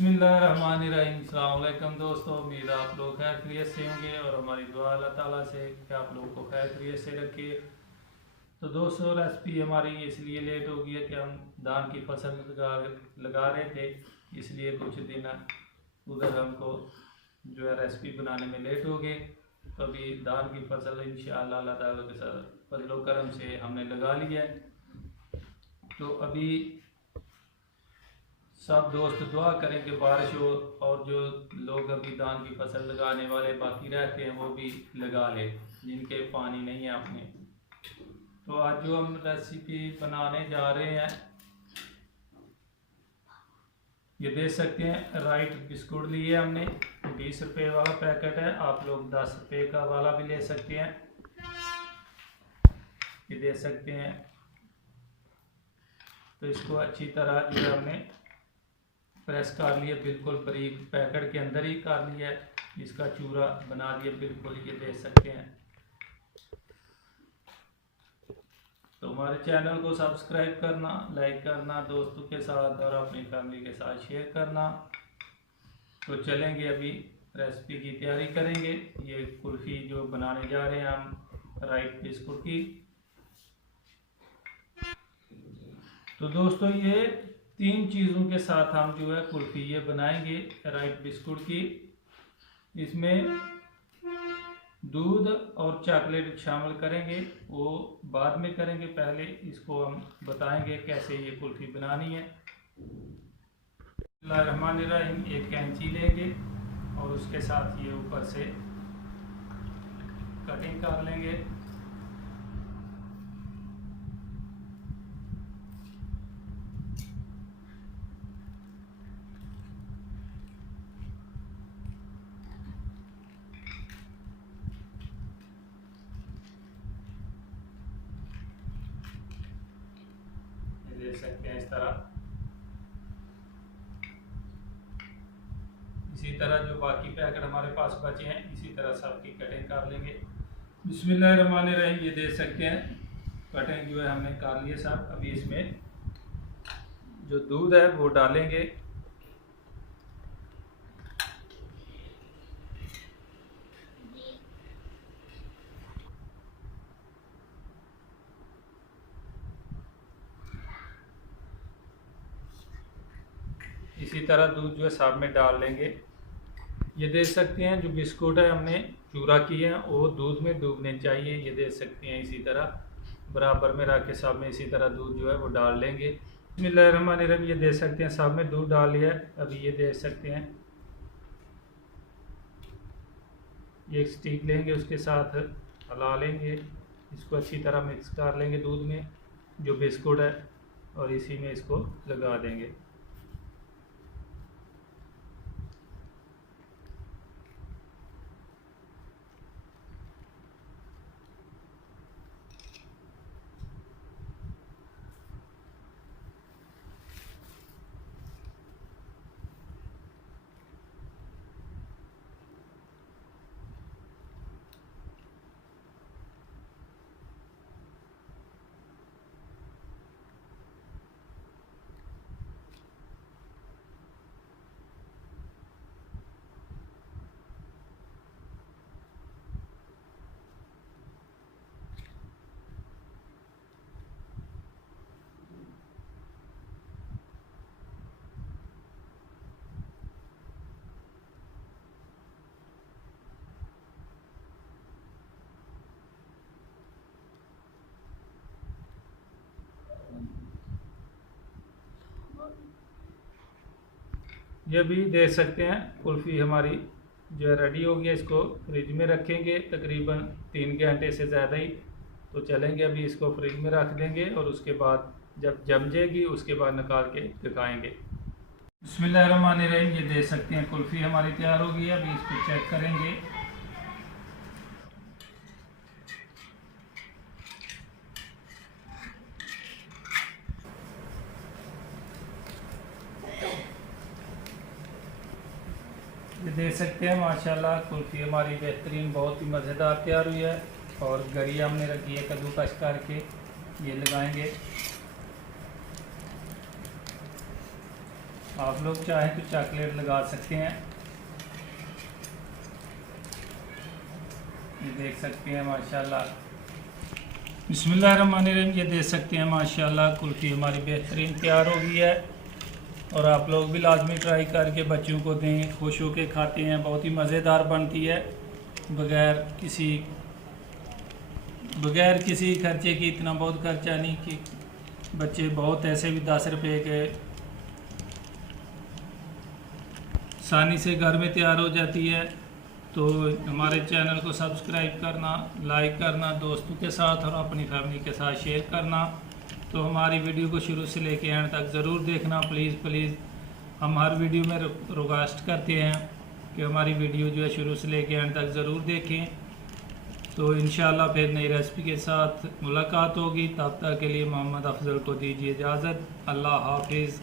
बिस्मिल्लाहिर्रहमानिर्रहीम। अस्सलाम वालेकुम दोस्तों, उम्मीद आप लोग खैर खैरियत से होंगे और हमारी दुआ अल्लाह ताला से कि आप लोगों को खैर खैरियत से रखे। तो दोस्तों, रेसिपी हमारी इसलिए लेट हो गई है कि हम धान की फसल लगा रहे थे, इसलिए कुछ दिन उधर हमको जो है रेसिपी बनाने में लेट हो गए। तो अभी धान की फसल इंशाअल्लाह अल्लाह ताला के साथ फजलो करम से हमने लगा लिया है। तो अभी सब दोस्त दुआ करें कि बारिश हो और जो लोग अभी धान की फसल लगाने वाले बाकी रहते हैं वो भी लगा ले, जिनके पानी नहीं है अपने। तो आज जो हम रेसिपी बनाने जा रहे हैं, ये देख सकते हैं राइट बिस्कुट लिए हमने। 20 रुपये वाला पैकेट है, आप लोग 10 रुपये का वाला भी ले सकते हैं। ये देख सकते हैं। तो इसको अच्छी तरह जो है हमने प्रेस कर लिया, बिल्कुल बारीक पैकेट के अंदर ही कर लिया है, इसका चूरा बना दिया बिल्कुल। ये देख सकते हैं। तो हमारे चैनल को सब्सक्राइब करना, लाइक करना, दोस्तों के साथ और अपनी फैमिली के साथ शेयर करना। तो चलेंगे अभी रेसिपी की तैयारी करेंगे। ये कुल्फ़ी जो बनाने जा रहे हैं हम राइट बिस्कुट की। तो दोस्तों, ये 3 चीज़ों के साथ हम जो है कुल्फ़ी ये बनाएंगे राइट बिस्कुट की। इसमें दूध और चॉकलेट शामिल करेंगे, वो बाद में करेंगे, पहले इसको हम बताएंगे कैसे ये कुल्फ़ी बनानी है। बिस्मिल्लाहिर्रहमानिर्रहीम। एक कैंची लेंगे और उसके साथ ये ऊपर से कटिंग कर लेंगे। देख सकते हैं इस तरह। इसी तरह जो बाकी पैकेट हमारे पास बचे हैं, इसी तरह सबकी कटिंग कर लेंगे। बिस्मिल्लाहिर्रहमानिर्रहीम। ये देख सकते हैं कटिंग जो है हमने कर लिए सब। अभी इसमें जो दूध है वो डालेंगे। इसी तरह दूध जो है सब में डाल लेंगे। ये देख सकते हैं जो बिस्कुट है हमने चूरा किए हैं वो दूध में डूबने चाहिए। ये देख सकते हैं इसी तरह बराबर में रख के सब में इसी तरह दूध जो है वो डाल लेंगे। बिस्मिल्लाहिर्रहमानिर्रहीम। ये देख सकते हैं सब में दूध डाल लिया है। अभी ये देख सकते हैं एक स्टिक लेंगे, उसके साथ हिला लेंगे, इसको अच्छी तरह मिक्स कर लेंगे दूध में जो बिस्कुट है, और इसी में इसको लगा देंगे। ये भी देख सकते हैं कुल्फ़ी हमारी जो है रेडी हो गया। इसको फ्रिज में रखेंगे तकरीबन 3 घंटे से ज़्यादा ही। तो चलेंगे अभी इसको फ्रिज में रख देंगे और उसके बाद जब जम जाएगी उसके बाद निकाल के दिखाएंगे। बिस्मिल्लाहिर्रहमानिर्रहीम। ये देख सकते हैं कुल्फ़ी हमारी तैयार हो गई है। अभी इसको चेक करेंगे। ये देख सकते हैं माशाल्लाह कुल्फ़ी हमारी बेहतरीन बहुत ही मज़ेदार तैयार हुई है। और गरी हमने रखी है कद्दूकस करके, ये लगाएंगे आप लोग चाहें तो चॉकलेट लगा सकते हैं। ये देख सकते हैं माशाल्लाह। बिस्मिल्लाहिर्रहमानिर्रहीम। ये देख सकते हैं माशाल्लाह कुल्फ़ी हमारी बेहतरीन तैयार हो गई है और आप लोग भी लाजमी ट्राई करके बच्चों को दें, खुश होकर खाते हैं। बहुत ही मज़ेदार बनती है बग़ैर किसी खर्चे की। इतना बहुत खर्चा नहीं कि बच्चे बहुत ऐसे भी 10 रुपये के आसानी से घर में तैयार हो जाती है। तो हमारे चैनल को सब्सक्राइब करना, लाइक करना, दोस्तों के साथ और अपनी फैमिली के साथ शेयर करना। तो हमारी वीडियो को शुरू से लेकर एंड तक ज़रूर देखना प्लीज़। हम हर वीडियो में रिक्वेस्ट करते हैं कि हमारी वीडियो जो है शुरू से लेकर एंड तक ज़रूर देखें। तो इंशाल्लाह फिर नई रेसिपी के साथ मुलाकात होगी। तब तक के लिए मोहम्मद अफजल को दीजिए इजाज़त। अल्लाह हाफिज़।